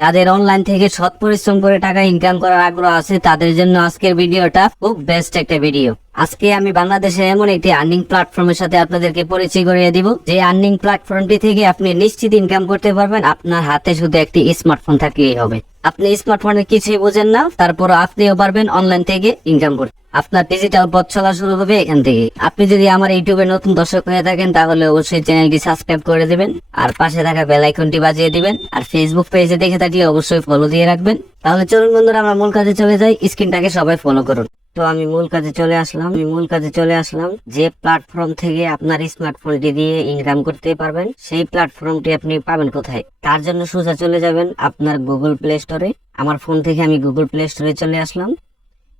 যাদের অনলাইন থেকে সৎ পরিশ্রম করে টাকা ইনকাম করার আগ্রহ আছে, তাদের জন্য আজকের ভিডিওটা খুব বেস্ট একটা ভিডিও আজকে আমি বাংলাদেশে এমন একটি আর্নিং প্ল্যাটফর্মের সাথে আপনাদেরকে পরিচয় করিয়ে দিব। যে আর্নিং প্ল্যাটফর্মটি থেকে আপনি নিশ্চিত ইনকাম করতে পারবেন, আপনার হাতে শুধু একটি স্মার্টফোন থাকলেই হবে। আপনি স্মার্টফোনে কিছুই বোঝেন না তারপর আপনিও পারবেন অনলাইন থেকে ইনকাম করতে। আপনার ডিজিটাল পথ চলা শুরু হবে এখান থেকে। আপনি যদি আমার ইউটিউবে নতুন দর্শক হয়ে থাকেন, তাহলে অবশ্যই চ্যানেলটি সাবস্ক্রাইব করে দেবেন, আর পাশে থাকা বেল আইকনটি বাজিয়ে দিবেন, আর ফেসবুক পেজে দেখে থাকলে অবশ্যই ফলো দিয়ে রাখবেন। তাহলে চলুন বন্ধুরা, আমরা মূল কাজে চলে যাই। স্ক্রিনটাকে সবাই ফলো করুন। তো আমি মূল কাজে চলে আসলাম। আমি মূল কাজে চলে আসলাম যে প্ল্যাটফর্ম থেকে আপনার স্মার্টফোনটি দিয়ে ইনকাম করতে পারবেন, সেই প্ল্যাটফর্মটি আপনি পাবেন কোথায়? তার জন্য সোজা চলে যাবেন আপনার গুগল প্লে স্টোরে আমার ফোন থেকে আমি গুগল প্লে স্টোরে চলে আসলাম।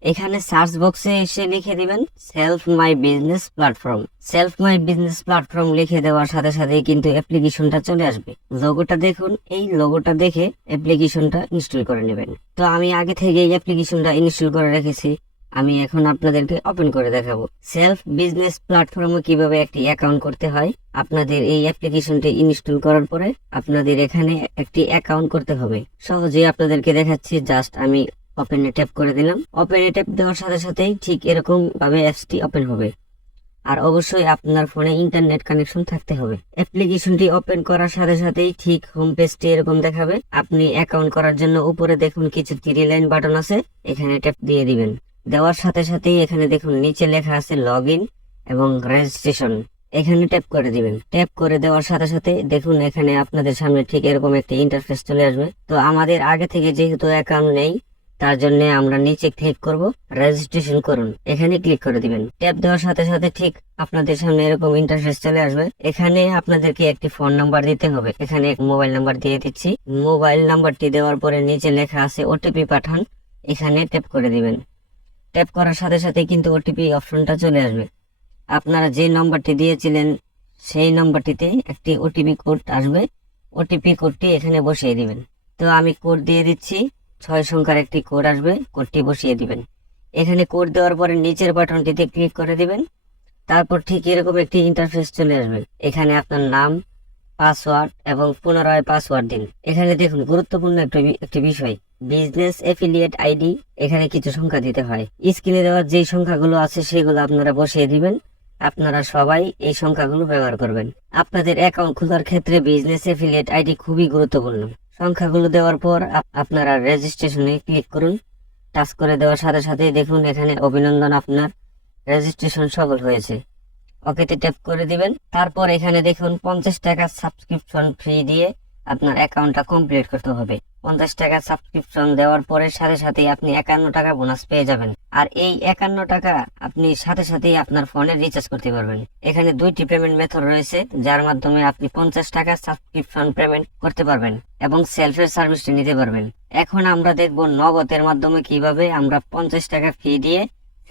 এখানে সার্চ বক্সে এসে লিখে দিবেন self my business platform self my business platform লিখে দেওয়ার সাথে সাথে কিন্তু অ্যাপ্লিকেশনটা চলে আসবে। লোগোটা দেখুন, এই লোগোটা দেখে অ্যাপ্লিকেশনটা ইনস্টল করে নেবেন। তো আমি আগে থেকে অ্যাপ্লিকেশনটা ইনস্টল করে রেখেছি। আমি এখন আপনাদেরকে ওপেন করে দেখাবো। সেলফ বিজনেস প্ল্যাটফর্মে কীভাবে একটি অ্যাকাউন্ট করতে হয়, আপনাদের এই অ্যাপ্লিকেশনটি ইনস্টল করার পরে আপনাদের এখানে একটি অ্যাকাউন্ট করতে হবে। সহজেই আপনাদেরকে দেখাচ্ছি জাস্ট আমি ওপেনে ট্যাপ করে দিলাম। ওপেনে ট্যাপ দেওয়ার সাথে সাথেই ঠিক এরকম ভাবে অ্যাপসটি ওপেন হবে। আর অবশ্যই আপনার ফোনে ইন্টারনেট কানেকশন থাকতে হবে। অ্যাপ্লিকেশনটি ওপেন করার সাথে সাথেই ঠিক হোম পেজটি এরকম দেখাবে। আপনি অ্যাকাউন্ট করার জন্য উপরে দেখুন, কিছু থ্রি লাইন বাটন আছে, এখানে ট্যাপ দিয়ে দিবেন। দেওয়ার সাথে সাথেই এখানে দেখুন, নিচে লেখা আছে লগ এবং রেজিস্ট্রেশন এখানে ট্যাপ করে দিবেন। ট্যাপ করে দেওয়ার সাথে সাথে দেখুন, এখানে আপনাদের সামনে ঠিক এরকম একটি ইন্টারফেস চলে আসবে। তো আমাদের আগে থেকে যেহেতু অ্যাকাউন্ট নেই, তার জন্য আমরা নিচে ক্লিক করব রেজিস্ট্রেশন করুন। এখানে ক্লিক করে দিবেন। ট্যাপ দেওয়ার সাথে সাথে ঠিক আপনাদের সামনে এরকম ইন্টারফেস চলে আসবে। এখানে আপনাদেরকে একটি ফোন নাম্বার দিতে হবে। এখানে এক মোবাইল নাম্বার দিয়ে দিচ্ছি। মোবাইল নাম্বারটি দেওয়ার পরে নিচে লেখা আছে ওটিপি পাঠান। এখানে ট্যাপ করে দিবেন। ট্যাপ করার সাথে সাথে কিন্তু ওটিপি অপশনটা চলে আসবে। আপনারা যে নম্বরটি দিয়েছিলেন, সেই নম্বরটিতে একটি ওটিপি কোড আসবে। ওটিপি কোডটি এখানে বসিয়ে দিবেন। তো আমি কোড দিয়ে দিচ্ছি, ছয় সংখ্যার একটি কোড আসবে কোডটি বসিয়ে দিবেন। এখানে কোড দেওয়ার পরে নিচের বাটনটিতে ক্লিক করে দিবেন। তারপর ঠিক এরকম একটি ইন্টারফেস চলে আসবে। এখানে আপনার নাম পাসওয়ার্ড এবং পুনরায় পাসওয়ার্ড দিন। এখানে দেখুন, গুরুত্বপূর্ণ একটা বিষয়। বিজনেস এফিলিয়েট আইডি, এখানে কিছু সংখ্যা দিতে হয়। স্ক্রিনে দেওয়ার যে সংখ্যাগুলো আছে সেগুলো আপনারা বসিয়ে দিবেন। আপনারা সবাই এই সংখ্যাগুলো ব্যবহার করবেন। আপনাদের অ্যাকাউন্ট খোলার ক্ষেত্রে বিজনেস এফিলিয়েট আইডি খুবই গুরুত্বপূর্ণ। সংখ্যাগুলো দেওয়ার পর আপ- আপনারা রেজিস্ট্রেশনে ক্লিক করুন। টাচ করে দেওয়ার সাথে সাথেই দেখুন, এখানে অভিনন্দন আপনার। রেজিস্ট্রেশন সফল হয়েছে। ওকেতে ট্যাপ করে দিবেন। তারপর এখানে দেখুন পঞ্চাশ টাকা সাবস্ক্রিপশন ফ্রি দিয়ে আপনার অ্যাকাউন্টটা কমপ্লিট করতে হবে। পঞ্চাশ টাকা সাবস্ক্রিপশন দেওয়ার পরে সাথে সাথে আপনি একান্ন টাকা বোনাস পেয়ে যাবেন। আর এই একান্ন টাকা আপনি সাথে সাথেই আপনার ফোনে রিচার্জ করতে পারবেন। এখানে দুইটি পেমেন্ট মেথড রয়েছে, যার মাধ্যমে আপনি পঞ্চাশ টাকা সাবস্ক্রিপশন পেমেন্ট করতে পারবেন এবং সেলফের সার্ভিসটি নিতে পারবেন। এখন আমরা দেখব নগদের মাধ্যমে কীভাবে আমরা পঞ্চাশ টাকা ফি দিয়ে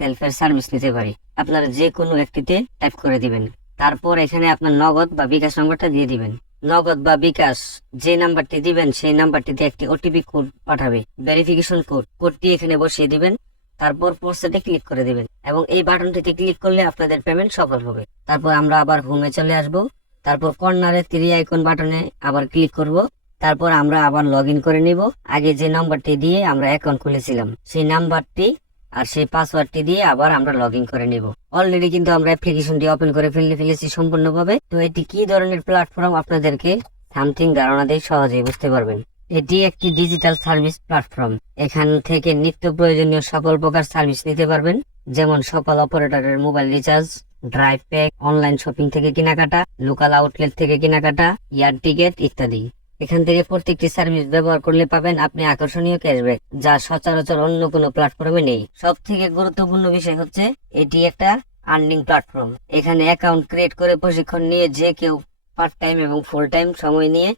সেলফের সার্ভিস নিতে পারি। আপনারা যে কোনো একটিতে টাইপ করে দিবেন। তারপর এখানে আপনার নগদ বা বিকাশ নম্বরটা দিয়ে দিবেন। নগদ বা বিকাশ যে নাম্বারটি দিবেন, সেই নাম্বারটিতে একটি ওটিপি কোড পাঠাবে। ভেরিফিকেশন কোড কোডটি এখানে বসিয়ে দিবেন। তারপর পোস্টে ক্লিক করে দিবেন এবং এই বাটনটিতে ক্লিক করলে আপনাদের পেমেন্ট সফল হবে। তারপর আমরা আবার হোমে চলে আসব। তারপর কর্নারে থ্রি আইকন বাটনে আবার ক্লিক করব। তারপর আমরা আবার লগ করে নিব। আগে যে নাম্বারটি দিয়ে আমরা অ্যাকাউন্ট খুলেছিলাম, সেই নাম্বারটি আর সেই পাসওয়ার্ডটি দিয়ে আবার আমরা লগ ইন করে নিব। অলরেডি কিন্তু আমরা অ্যাপ্লিকেশনটি ওপেন করে ফেলে ফেলেছি সম্পূর্ণভাবে। তো এটি কি ধরনের প্ল্যাটফর্ম আপনাদেরকে সামথিং ধারণা দিয়ে সহজেই বুঝতে পারবেন? এটি একটি ডিজিটাল সার্ভিস প্ল্যাটফর্ম এখান থেকে নিত্য প্রয়োজনীয় সকল প্রকার সার্ভিস নিতে পারবেন। যেমন সকল অপারেটরের mobile recharge drive pack online shopping থেকে কেনাকাটা লোকাল আউটলেট থেকে কেনাকাটা এয়ার টিকেট ইত্যাদি। এখান থেকে প্রত্যেকটি সার্ভিস ব্যবহার করলে পাবেন আপনি আকর্ষণীয় ক্যাশব্যাক যা সচরাচর অন্য কোনো প্ল্যাটফর্মে নেই। সব থেকে গুরুত্বপূর্ণ বিষয় হচ্ছে, এটি একটা আর্নিং প্ল্যাটফর্ম এখানে অ্যাকাউন্ট ক্রিয়েট করে প্রশিক্ষণ নিয়ে যে কেউ পার্ট টাইম এবং ফুল টাইম সময় নিয়ে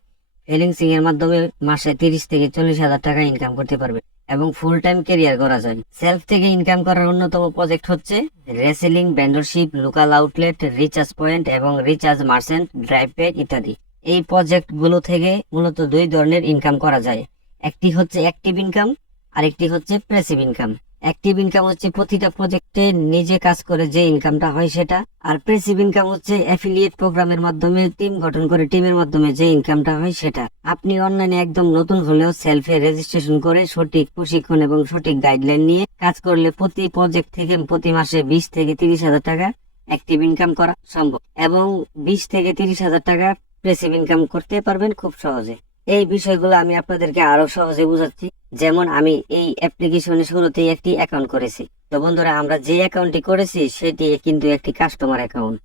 ফ্রিল্যান্সিং এর মাধ্যমে মাসে তিরিশ থেকে চল্লিশ হাজার টাকা ইনকাম করতে পারবে এবং ফুল টাইম ক্যারিয়ার করা যায়। সেলফ থেকে ইনকাম করার অন্যতম প্রজেক্ট হচ্ছে reselling vendorship local outlet recharge point এবং রিচার্জ মার্চেন্ট ড্রাইভ প্যাক ইত্যাদি। এই প্রজেক্টগুলো থেকে মূলত দুই ধরনের ইনকাম করা যায়। একটি হচ্ছে অ্যাক্টিভ ইনকাম আর একটি হচ্ছে প্যাসিভ ইনকাম অ্যাক্টিভ ইনকাম হচ্ছে প্রতিটা প্রজেক্টে নিজে কাজ করে যে ইনকামটা হয় সেটা, আর প্রেসিভ ইনকাম হচ্ছে অ্যাফিলিয়েট প্রোগ্রামের মাধ্যমে টিম গঠন করে টিমের মাধ্যমে যে ইনকামটা হয় সেটা। আপনি অনলাইনে একদম নতুন হলেও সেলফে রেজিস্ট্রেশন করে সঠিক প্রশিক্ষণ এবং সঠিক গাইডলাইন নিয়ে কাজ করলে প্রতি প্রজেক্ট থেকে প্রতি মাসে বিশ থেকে তিরিশ হাজার টাকা অ্যাক্টিভ ইনকাম করা সম্ভব। এবং বিশ থেকে তিরিশ হাজার টাকা প্রেসিভ ইনকাম করতে পারবেন খুব সহজে। এই বিষয়গুলো আমি আপনাদেরকে আরও সহজে বুঝাচ্ছি। যেমন আমি এই অ্যাপ্লিকেশনের শুরুতেই একটি অ্যাকাউন্ট করেছি। তো বন্ধুরা, আমরা যে অ্যাকাউন্টটি করেছি, সেটি কিন্তু একটি কাস্টমার অ্যাকাউন্ট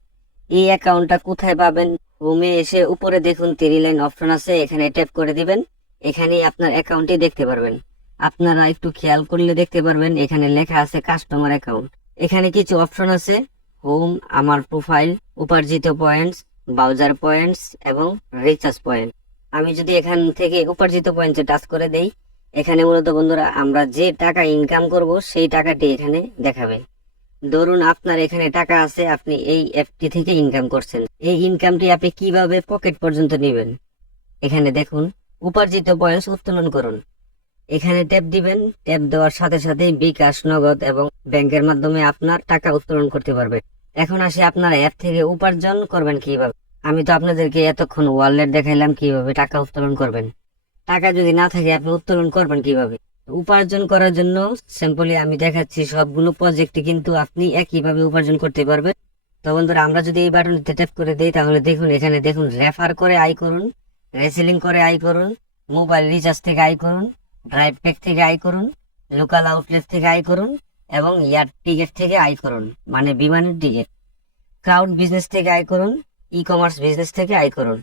এই অ্যাকাউন্টটা কোথায় পাবেন? হোমে এসে উপরে দেখুন থ্রি লাইন অপশন আছে, এখানে ট্যাপ করে দিবেন। এখানেই আপনার অ্যাকাউন্টটি দেখতে পারবেন। আপনারা একটু খেয়াল করলে দেখতে পারবেন, এখানে লেখা আছে কাস্টমার অ্যাকাউন্ট এখানে কিছু অপশন আছে। হোম আমার প্রোফাইল উপার্জিত পয়েন্টস ব্রাউজার পয়েন্টস এবং রিচার্জ পয়েন্ট আমি যদি এখান থেকে উপার্জিত পয়েন্টে টাচ করে দেই, এখানে মূলত বন্ধুরা আমরা যে টাকা ইনকাম করব, সেই টাকাটি এখানে দেখাবে। ধরুন আপনার এখানে টাকা আছে, আপনি এই অ্যাপটি থেকে ইনকাম করছেন। এই ইনকামটি আপনি কীভাবে পকেট পর্যন্ত নেবেন? এখানে দেখুন, উপার্জিত পয়েন্টস উত্তোলন করুন। এখানে ট্যাপ দিবেন ট্যাপ দেওয়ার সাথে সাথে বিকাশ, নগদ এবং ব্যাংকের মাধ্যমে আপনার টাকা উত্তোলন করতে পারবেন এখন আসি আপনার অ্যাপ থেকে উপার্জন করবেন কীভাবে? আমি তো আপনাদেরকে এতক্ষণ ওয়ালেট দেখাইলাম কীভাবে টাকা উত্তোলন করবেন। টাকা যদি না থাকে, আপনি উত্তোলন করবেন কীভাবে? উপার্জন করার জন্য সিম্পলি আমি দেখাচ্ছি, সবগুলো প্রজেক্টে কিন্তু আপনি একইভাবে উপার্জন করতে পারবেন। তো বন্ধুরা, আমরা যদি এই বাটনটিতে ট্যাপ করে দিই, তাহলে দেখুন, এখানে দেখুন রেফার করে আয় করুন রেসেলিং করে আয় করুন মোবাইল রিচার্জ থেকে আয় করুন ড্রাইভ প্যাক থেকে আয় করুন লোকাল আউটলেট থেকে আয় করুন এবং এয়ার টিকেট থেকে আয় করুন মানে বিমানের টিকিট ক্রাউড বিজনেস থেকে আয় করুন ই কমার্স বিজনেস থেকে আয় করুন।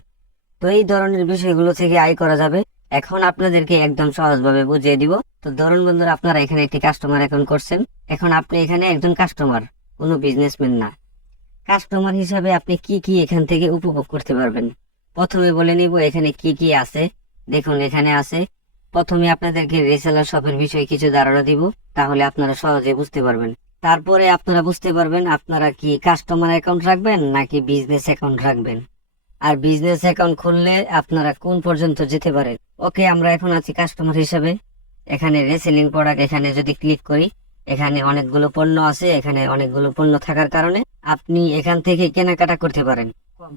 তো এই ধরনের বিষয়গুলো থেকে আয় করা যাবে। এখন আপনাদেরকে একদম সহজভাবে বুঝিয়ে দিব। তো ধরুন বন্ধুরা, আপনারা এখানে একটি কাস্টমার অ্যাকাউন্ট করছেন। এখন আপনি এখানে একজন কাস্টমার কোনো বিজনেসম্যান না। কাস্টমার হিসাবে আপনি কি কি এখান থেকে উপভোগ করতে পারবেন? প্রথমে বলে নিব এখানে কি কি আছে। দেখুন, এখানে আছে প্রথমে আপনাদেরকে রেসেলার শপের বিষয়ে কিছু ধারণা দিব, তাহলে আপনারা সহজে বুঝতে পারবেন। তারপরে আপনারা বুঝতে পারবেন আপনারা কি কাস্টমার অ্যাকাউন্ট রাখবেন নাকি বিজনেস অ্যাকাউন্ট রাখবেন। আর বিজনেস অ্যাকাউন্ট খুললে আপনারা কোন পর্যন্ত যেতে পারেন? ওকে, আমরা এখন আছি কাস্টমার হিসাবে। এখানে রেসেলিং প্রোডাক্ট এখানে যদি ক্লিক করি, এখানে অনেকগুলো পণ্য আছে, এখানে অনেকগুলো পণ্য থাকার কারণে আপনি এখান থেকে কেনাকাটা করতে পারেন।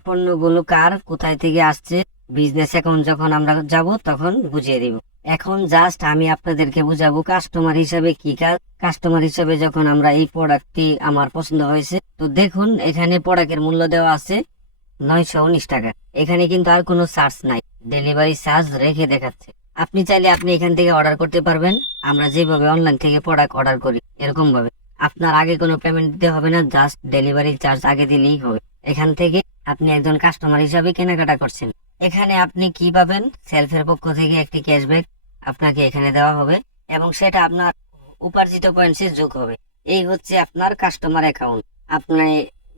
পণ্যগুলো কার, কোথায় থেকে আসছে বিজনেস অ্যাকাউন্ট যখন আমরা যাব তখন বুঝিয়ে দিব। এখন জাস্ট আমি আপনাদেরকে বুঝাবো কাস্টমার হিসাবে কি কাজ কাস্টমার হিসাবে যখন আমরা এই প্রোডাক্টটি আমার পছন্দ হয়েছে, তো দেখুন এখানে প্রোডাক্টের মূল্য দেওয়া আছে নয়শো উনিশ টাকা। এখানে কিন্তু আর কোনো চার্জ নাই ডেলিভারি চার্জ রেখে দেখাচ্ছে। আপনি চাইলে আপনি এখান থেকে অর্ডার করতে পারবেন, আমরা যেভাবে অনলাইন থেকে প্রোডাক্ট অর্ডার করি এরকম ভাবে আপনার আগে কোনো পেমেন্ট দিতে হবে না জাস্ট ডেলিভারি চার্জ আগে দিলেই হবে। এখান থেকে আপনি একজন কাস্টমার হিসাবে কেনাকাটা করছেন। এখানে আপনি কি পাবেন? সেলফের পক্ষ থেকে একটি ক্যাশব্যাক আপনাকে এখানে দেওয়া হবে এবং সেটা আপনার উপার্জিত পয়েন্টসে যোগ হবে। এই হচ্ছে আপনার কাস্টমার অ্যাকাউন্ট আপনি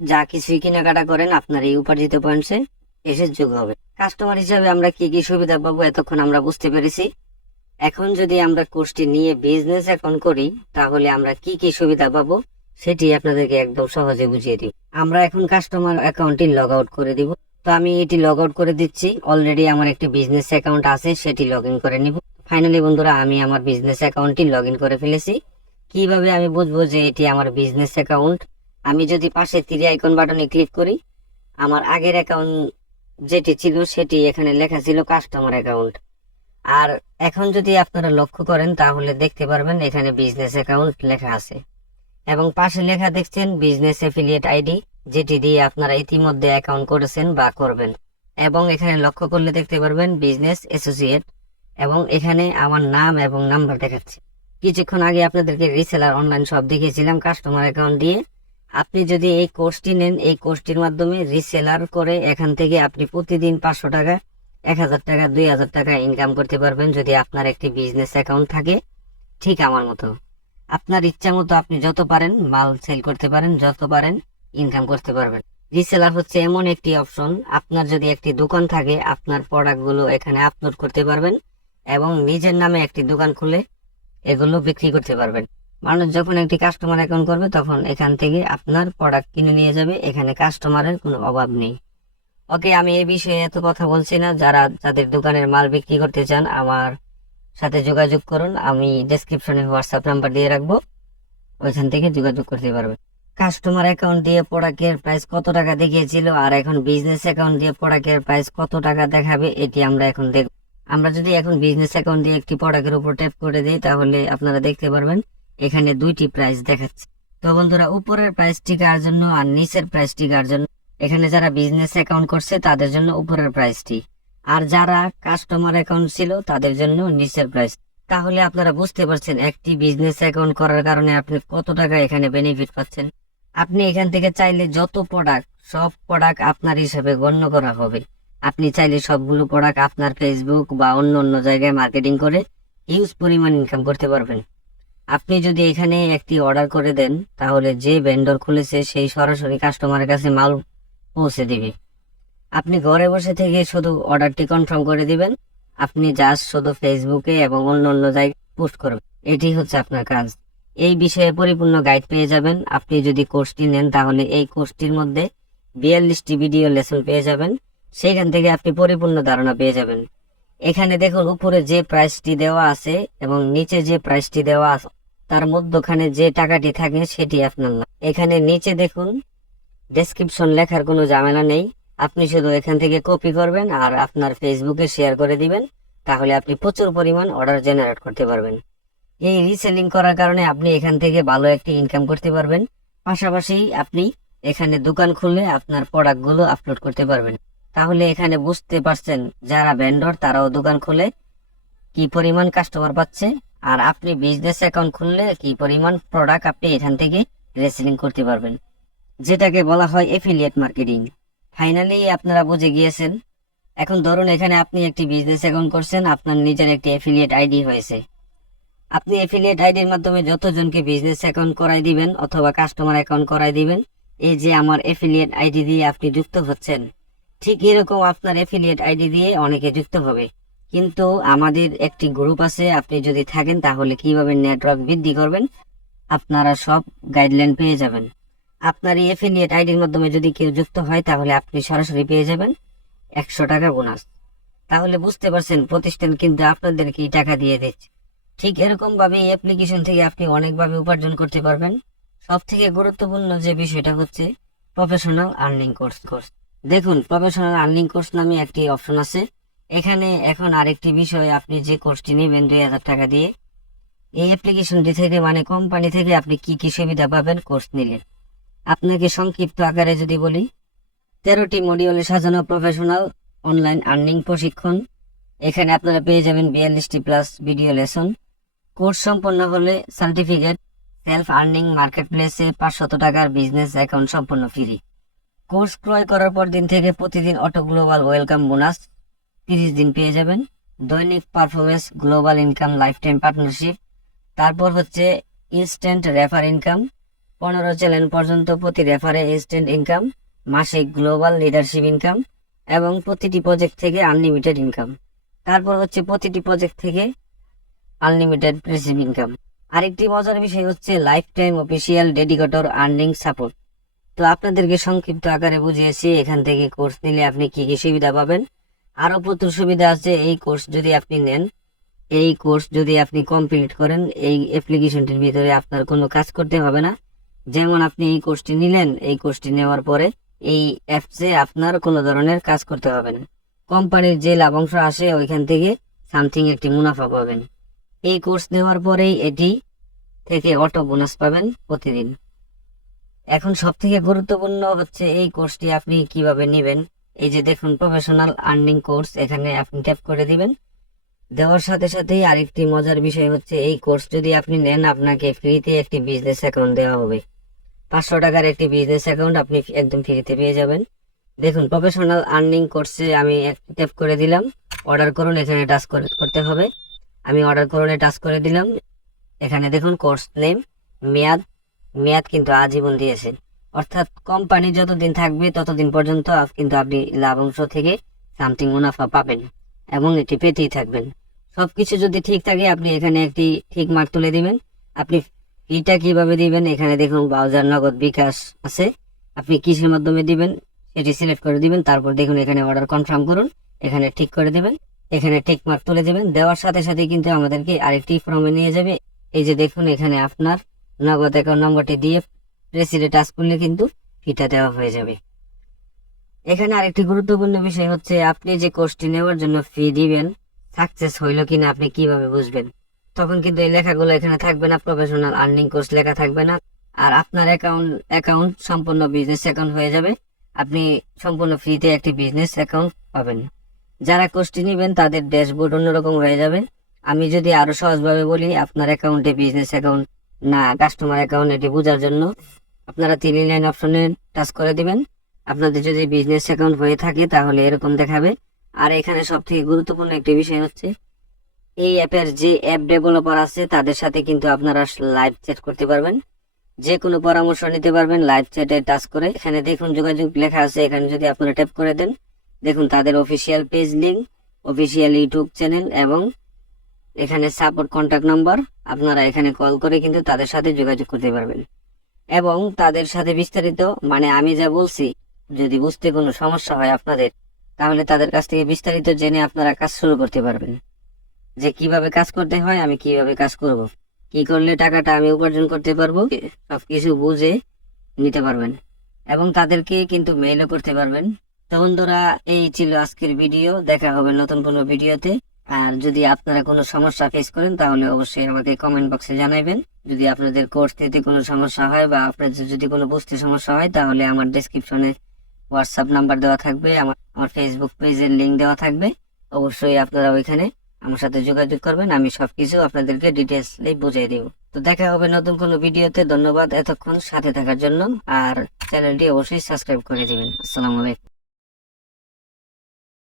যা কিছুই কেনাকাটা করেন, আপনার এই উপার্জিত পয়েন্টসে এসে যোগ হবে। কাস্টমার হিসাবে আমরা কি কি সুবিধা পাবো এতক্ষণ আমরা বুঝতে পেরেছি। এখন যদি আমরা কোর্সটি নিয়ে বিজনেস অ্যাকাউন্ট করি, তাহলে আমরা কি কি সুবিধা পাবো? সেটি আপনাদেরকে একদম সহজে বুঝিয়ে দিই। আমরা এখন কাস্টমার অ্যাকাউন্টটি লগ আউট করে দিব। তো আমি এটি লগ আউট করে দিচ্ছি। অলরেডি আমার একটি বিজনেস অ্যাকাউন্ট আছে, সেটি লগ ইন করে নিব। ফাইনালি বন্ধুরা, আমি আমার বিজনেস অ্যাকাউন্টটি লগ ইন করে ফেলেছি। কীভাবে আমি বুঝব যে এটি আমার বিজনেস অ্যাকাউন্ট আমি যদি পাশে তিরি আইকন বাটনে ক্লিক করি, আমার আগের অ্যাকাউন্ট যেটি ছিল, সেটি এখানে লেখা ছিল কাস্টমার অ্যাকাউন্ট আর এখন যদি আপনারা লক্ষ্য করেন, তাহলে দেখতে পারবেন এখানে বিজনেস অ্যাকাউন্ট লেখা আছে। এবং পাশে লেখা দেখছেন বিজনেস অ্যাফিলিয়েট আইডি যেটি দিয়ে আপনারা ইতিমধ্যে অ্যাকাউন্ট করেছেন বা করবেন। এবং এখানে লক্ষ্য করলে দেখতে পারবেন বিজনেস অ্যাসোসিয়েট এবং এখানে আমার নাম এবং নাম্বার দেখাচ্ছে। কিছুক্ষণ আগে আপনাদেরকে রিসেলার অনলাইন সব দেখিয়েছিলাম কাস্টমার অ্যাকাউন্ট দিয়ে। আপনি যদি এই কোর্সটি নেন, এই কোর্সটির মাধ্যমে রিসেলার করে এখান থেকে আপনি প্রতিদিন পাঁচশো টাকা, এক হাজার টাকা, দুই হাজার টাকা ইনকাম করতে পারবেন যদি আপনার একটি বিজনেস অ্যাকাউন্ট থাকে। ঠিক আমার মতো। আপনার ইচ্ছা মতো আপনি যত পারেন, মাল সেল করতে পারেন, যত পারেন ইনকাম করতে পারবেন। রিসেলার হচ্ছে এমন একটি অপশন আপনার যদি একটি দোকান থাকে, আপনার প্রোডাক্টগুলো এখানে আপলোড করতে পারবেন এবং নিজের নামে একটি দোকান খুলে এগুলো বিক্রি করতে পারবেন। মানুষ যখন একটি কাস্টমার অ্যাকাউন্ট করবে, তখন এখান থেকে আপনার প্রোডাক্ট কিনে নিয়ে যাবে, এখানে কাস্টমারের কোনো অভাব নেই। ওকে আমি এই বিষয়ে এত কথা বলছি না। যারা, যাদের দোকানের মাল বিক্রি করতে চান, আমার সাথে যোগাযোগ করুন, আমি ডেসক্রিপশনে হোয়াটসঅ্যাপ নাম্বার দিয়ে রাখব। ওইখান থেকে যোগাযোগ করতে পারবেন। কাস্টমার অ্যাকাউন্ট দিয়ে প্রোডাক্টের প্রাইস কত টাকা দেখিয়েছিল আর এখন বিজনেস অ্যাকাউন্ট দিয়ে প্রোডাক্টের প্রাইস কত টাকা দেখাবে, এটি আমরা এখন দেখব আমরা যদি এখন বিজনেস অ্যাকাউন্ট দিয়ে একটি প্রোডাক্টের উপর ট্যাপ করে দিই, তাহলে আপনারা দেখতে পারবেন এখানে দুইটি প্রাইস দেখাচ্ছে। তো বন্ধুরা, উপরের প্রাইসটি কার জন্য আর নিচের প্রাইসটি কার জন্য? এখানে যারা বিজনেস অ্যাকাউন্ট করছে, তাদের জন্য উপরের প্রাইসটি আর যারা কাস্টমার অ্যাকাউন্ট ছিল, তাদের জন্য নিচের প্রাইস তাহলে আপনারা বুঝতে পারছেন, একটি বিজনেস অ্যাকাউন্ট করার কারণে আপনি কত টাকা এখানে বেনিফিট পাচ্ছেন। আপনি এখান থেকে চাইলে যত প্রোডাক্ট সব প্রোডাক্ট আপনার হিসাবে গণ্য করা হবে। আপনি চাইলে সবগুলো প্রোডাক্ট আপনার ফেসবুক বা অন্য অন্য জায়গায় মার্কেটিং করে হিউজ পরিমাণ ইনকাম করতে পারবেন। আপনি যদি এখানে একটি অর্ডার করে দেন, তাহলে যে ভেন্ডর খুলেছে, সেই সরাসরি কাস্টমারের কাছে মাল পৌঁছে দিবে। আপনি ঘরে বসে থেকে শুধু অর্ডারটি কনফার্ম করে দিবেন। আপনি জাস্ট শুধু ফেসবুকে এবং অন্য অন্য জায়গায় পোস্ট করবেন। এটি হচ্ছে আপনার কাজ। এই বিষয়ে পরিপূর্ণ গাইড পেয়ে যাবেন। আপনি যদি কোর্সটি নেন, তাহলে এই কোর্সটির মধ্যে বিয়াল্লিশটি ভিডিও লেসন পেয়ে যাবেন। সেইখান থেকে আপনি পরিপূর্ণ ধারণা পেয়ে যাবেন। এখানে দেখুন, উপরে যে প্রাইসটি দেওয়া আছে এবং নিচে যে প্রাইসটি দেওয়া আছে, তার মধ্যখানে যে টাকাটি থাকে সেটি আপনার না। এখানে নিচে দেখুন ডেসক্রিপশন লেখার কোনো ঝামেলা নেই। আপনি শুধু এখান থেকে কপি করবেন আর আপনার ফেসবুকে শেয়ার করে দিবেন, তাহলে আপনি প্রচুর পরিমাণ অর্ডার জেনারেট করতে পারবেন। এই রিসেলিং করার কারণে আপনি এখান থেকে ভালো একটি ইনকাম করতে পারবেন। পাশাপাশি আপনি এখানে দোকান খুলে আপনার প্রোডাক্টগুলো আপলোড করতে পারবেন। তাহলে এখানে বুঝতে পারছেন যারা ভেন্ডর তারাও দোকান খুলে কি পরিমাণ কাস্টমার পাচ্ছে আর আপনি বিজনেস অ্যাকাউন্ট খুললে কি পরিমাণ প্রোডাক্ট আপনি এখান থেকে রেসেলিং করতে পারবেন। যেটাকে বলা হয় এফিলিয়েট মার্কেটিং ফাইনালি আপনারা বুঝে গিয়েছেন। এখন ধরুন, এখানে আপনি একটি বিজনেস অ্যাকাউন্ট করছেন, আপনার নিজের একটি এফিলিয়েট আইডি হয়েছে। আপনি এফিলিয়েট আইডির মাধ্যমে যতজনকে বিজনেস অ্যাকাউন্ট করাই দিবেন অথবা কাস্টমার অ্যাকাউন্ট করাই দিবেন, এই যে আমার এফিলিয়েট আইডি দিয়ে আপনি যুক্ত হচ্ছেন, ঠিক এরকম আপনার এফিলিয়েট আইডি দিয়ে অনেকে যুক্ত হবে। কিন্তু আমাদের একটি গ্রুপ আছে, আপনি যদি থাকেন তাহলে কীভাবে নেটওয়ার্ক বৃদ্ধি করবেন, আপনারা সব গাইডলাইন পেয়ে যাবেন। আপনার এই এফিলিয়েট আইডির মাধ্যমে যদি কেউ যুক্ত হয়, তাহলে আপনি সরাসরি পেয়ে যাবেন একশো টাকা বোনাস তাহলে বুঝতে পারছেন, প্রতিষ্ঠান কিন্তু আপনাদেরকে এই টাকা দিয়ে দিচ্ছে। ঠিক এরকম ভাবে এই অ্যাপ্লিকেশন থেকে আপনি অনেকভাবে উপার্জন করতে পারবেন। সব থেকে গুরুত্বপূর্ণ যে বিষয়টা হচ্ছে প্রফেশনাল আর্নিং কোর্স কোর্স দেখুন প্রফেশনাল আর্নিং কোর্স নামে একটি অপশন আছে। এখানে এখন আরেকটি বিষয়, আপনি যে কোর্সটি নেবেন দুই হাজার টাকা দিয়ে, এই অ্যাপ্লিকেশনটি থেকে মানে কোম্পানি থেকে আপনি কি কি সুবিধা পাবেন কোর্স নিলে। আপনাকে সংক্ষিপ্ত আকারে যদি বলি, তেরোটি মডিউলে সাজানো প্রফেশনাল অনলাইন আর্নিং প্রশিক্ষণ। এখানে আপনারা পেয়ে যাবেন বিয়াল্লিশটি প্লাস ভিডিও লেসন কোর্স সম্পন্ন হলে সার্টিফিকেট সেলফ আর্নিং মার্কেট প্লেসে পাঁচশত টাকার বিজনেস অ্যাকাউন্ট সম্পূর্ণ ফ্রি কোর্স ক্রয় করার পর দিন থেকে প্রতিদিন অটো গ্লোবাল ওয়েলকাম বোনাস তিরিশ দিন পেয়ে যাবেন। দৈনিক performance global income lifetime partnership তারপর হচ্ছে ইনস্ট্যান্ট রেফার ইনকাম পনেরো চ্যানেল পর্যন্ত প্রতি রেফারে ইনস্ট্যান্ট ইনকাম মাসিক গ্লোবাল লিডারশিপ ইনকাম এবং প্রতিটি প্রজেক্ট থেকে আনলিমিটেড ইনকাম তারপর হচ্ছে প্রতিটি প্রজেক্ট থেকে আনলিমিটেড রিসিভ ইনকাম আরেকটি মজার বিষয় হচ্ছে lifetime official dedicated earning support তো আপনাদেরকে সংক্ষিপ্ত আকারে বুঝিয়েছি, এখান থেকে কোর্স নিলে আপনি কি কি সুবিধা পাবেন। আরও প্রচুর সুবিধা আছে, এই কোর্স যদি আপনি নেন, এই কোর্স যদি আপনি কমপ্লিট করেন, এই অ্যাপ্লিকেশনটির ভিতরে আপনার কোনো কাজ করতে হবে না। যেমন আপনি এই কোর্সটি নিলেন, এই কোর্সটি নেওয়ার পরে এই অ্যাপসে আপনার কোনো ধরনের কাজ করতে হবে না কোম্পানির যে লাভাংশ আসে, ওইখান থেকে সামথিং একটি মুনাফা পাবেন। এই কোর্স নেওয়ার পরেই এটি থেকে অটো বোনাস পাবেন প্রতিদিন। এখন সব থেকে গুরুত্বপূর্ণ হচ্ছে এই কোর্সটি আপনি কীভাবে নেবেন। এই যে দেখুন প্রফেশনাল আর্নিং কোর্স এখানে আপনি ট্যাপ করে দিবেন। দেওয়ার সাথে সাথেই আরেকটি মজার বিষয় হচ্ছে, এই কোর্স যদি আপনি নেন, আপনাকে ফ্রিতে একটি বিজনেস অ্যাকাউন্ট দেওয়া হবে। পাঁচশো টাকার একটি বিজনেস অ্যাকাউন্ট আপনি একদম ফ্রিতে পেয়ে যাবেন। দেখুন প্রফেশনাল আর্নিং কোর্সে আমি ট্যাপ করে দিলাম। অর্ডার করুন, এখানে টাচ করতে হবে। আমি অর্ডার করুন টাচ করে দিলাম। এখানে দেখুন কোর্স নেম মেয়াদ মেয়াদ কিন্তু আজীবন দিয়েছে। অর্থাৎ কোম্পানি যতদিন থাকবে, ততদিন পর্যন্ত কিন্তু আপনি লাভাংশ থেকে সামথিং মুনাফা পাবেন এবং এটি পেতেই থাকবেন। সব কিছু যদি ঠিক থাকে, আপনি এখানে একটি ঠিক মার্ক তুলে দিবেন। আপনি ফিটা কীভাবে দিবেন? এখানে দেখুন ব্রাউজার নগদ বিকাশ আছে। আপনি কিসের মাধ্যমে দিবেন? সেটি সিলেক্ট করে দিবেন। তারপর দেখুন, এখানে অর্ডার কনফার্ম করুন। এখানে ঠিক করে দেবেন। এখানে টিক মার্ক তুলে দেবেন। দেওয়ার সাথে সাথে কিন্তু আমাদেরকে আরেকটি ফর্মে নিয়ে যাবে। এই যে দেখুন, এখানে আপনার নগদ অ্যাকাউন্ট নম্বরটি দিয়ে প্রেসিডে টাচ করলে কিন্তু ফিটা দেওয়া হয়ে যাবে। এখানে আরেকটি গুরুত্বপূর্ণ বিষয় হচ্ছে, আপনি যে কোর্সটি নেওয়ার জন্য ফি দিবেন সাকসেস হইল কিনা আপনি কীভাবে বুঝবেন? তখন কিন্তু এই লেখাগুলো এখানে থাকবে না প্রফেশনাল আর্নিং কোর্স লেখা থাকবে না। আর আপনার অ্যাকাউন্ট অ্যাকাউন্ট সম্পূর্ণ বিজনেস অ্যাকাউন্ট হয়ে যাবে। আপনি সম্পূর্ণ ফ্রিতে একটি বিজনেস অ্যাকাউন্ট পাবেন। যারা কোর্সটি নেবেন, তাদের ড্যাশবোর্ড অন্যরকম হয়ে যাবে। আমি যদি আরও সহজভাবে বলি, আপনার অ্যাকাউন্টে বিজনেস অ্যাকাউন্ট না কাস্টমার অ্যাকাউন্ট এটি বোঝার জন্য আপনারা তিন লাইন অপশনে টাচ করে দিবেন। আপনাদের যদি বিজনেস অ্যাকাউন্ট হয়ে থাকে, তাহলে এরকম দেখাবে। আর এখানে সব থেকে গুরুত্বপূর্ণ একটি বিষয় হচ্ছে এই অ্যাপের যে অ্যাপ ডেভেলপার আছে, তাদের সাথে কিন্তু আপনারা লাইভ চ্যাট করতে পারবেন। যে কোনো পরামর্শ নিতে পারবেন লাইভ চ্যাটে টাচ করে। এখানে দেখুন যোগাযোগ লেখা আছে, এখানে যদি আপনারা ট্যাপ করে দেন, দেখুন তাদের official page link official YouTube channel এবং এখানে সাপোর্ট কন্ট্যাক্ট নাম্বার আপনারা এখানে কল করে কিন্তু তাদের সাথে যোগাযোগ করতে পারবেন। এবং তাদের সাথে বিস্তারিত মানে আমি যা বলছি, যদি বুঝতে কোনো সমস্যা হয় আপনাদের, তাহলে তাদের কাছ থেকে বিস্তারিত জেনে আপনারা কাজ শুরু করতে পারবেন। যে কীভাবে কাজ করতে হয়, আমি কীভাবে কাজ করব? কি করলে টাকাটা আমি উপার্জন করতে পারব? সবকিছু বুঝে নিতে পারবেন। এবং তাদেরকে কিন্তু মেইলও করতে পারবেন। তো বন্ধুরা, এই ছিল আজকের ভিডিও দেখা হবে নতুন কোনো ভিডিওতে আর যদি আপনারা কোনো সমস্যা ফেস করেন, তাহলে অবশ্যই আমাকে কমেন্ট বক্সে জানাবেন যদি আপনাদের কোর্স দিতে কোনো সমস্যা হয় বা আপনাদের যদি কোনো বুঝতে সমস্যা হয়, তাহলে আমার ডেসক্রিপশনে হোয়াটসঅ্যাপ নাম্বার দেওয়া থাকবে, আমার আমার ফেসবুক পেজের লিঙ্ক দেওয়া থাকবে। অবশ্যই আপনারা ওইখানে আমার সাথে যোগাযোগ করবেন, আমি সবকিছু আপনাদেরকে ডিটেলসলি বুঝিয়ে দেব। তো দেখা হবে নতুন কোনো ভিডিওতে। ধন্যবাদ এতক্ষণ সাথে থাকার জন্য। আর চ্যানেলটি অবশ্যই সাবস্ক্রাইব করে দিবেন। আসসালামু আলাইকুম।